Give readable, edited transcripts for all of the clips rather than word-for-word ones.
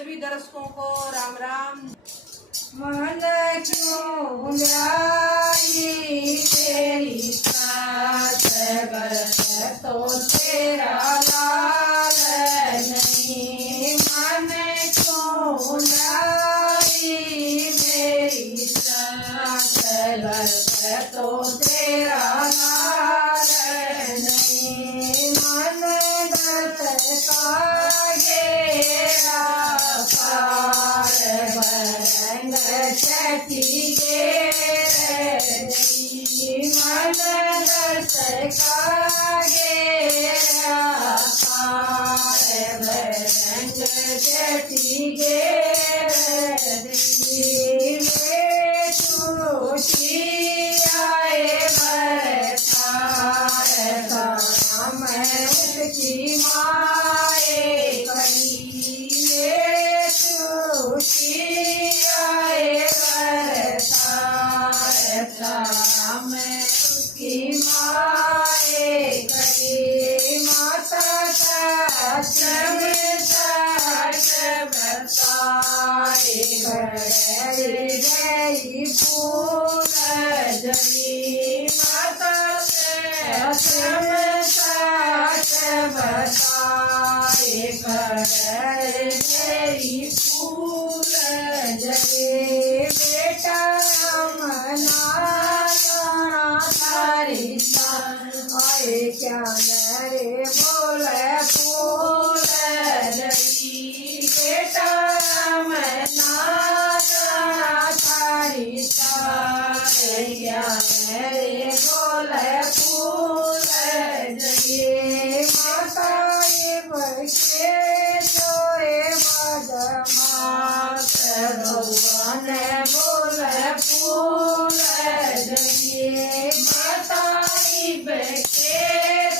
सभी दर्शकों को राम राम। मन क्यों जाई तेरी साथ बरस तो तेरा लाल नहीं। मन क्यों जाई मेरी साथ बरस तो तेरा लाल नहीं। मन दर्द का गेरा पार बरंग छठी गेर मन दर्द का गेरा पार बरंग छठी गेर खुशी आए बरसार काम उसकी माए करी खुशी आए बरसार काम उसकी माए करी। माता का बताए गई फूल जली। माता बताए गई फूल जले। बेटा मना तारी आए क्या रे बोले फूल जली। बेटा मना तारी क्या रे बोले फूल जली। माता बचे सोए बदमाश भगवान बोले फूल जलिए। माता बचे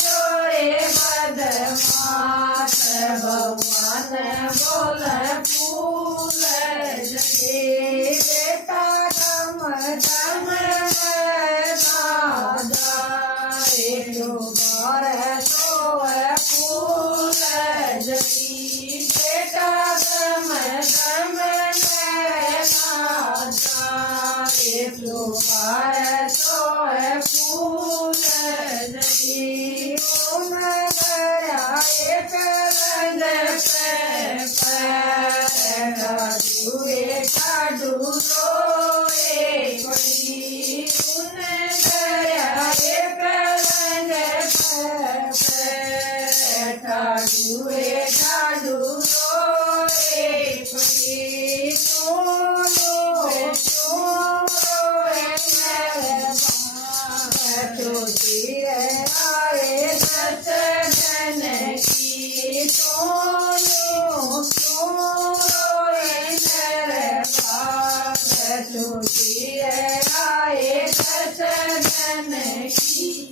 सोए बदमाश भगवान बोले फूल जलिए। बेटा दम दम सोए फूल जली। बेटा दम दम सोए फूल जली। काडू रोए पड़ी ठाडू रोए पड़ी छोटी आए दर्शन की सोनू छोटी आए दर्शन की।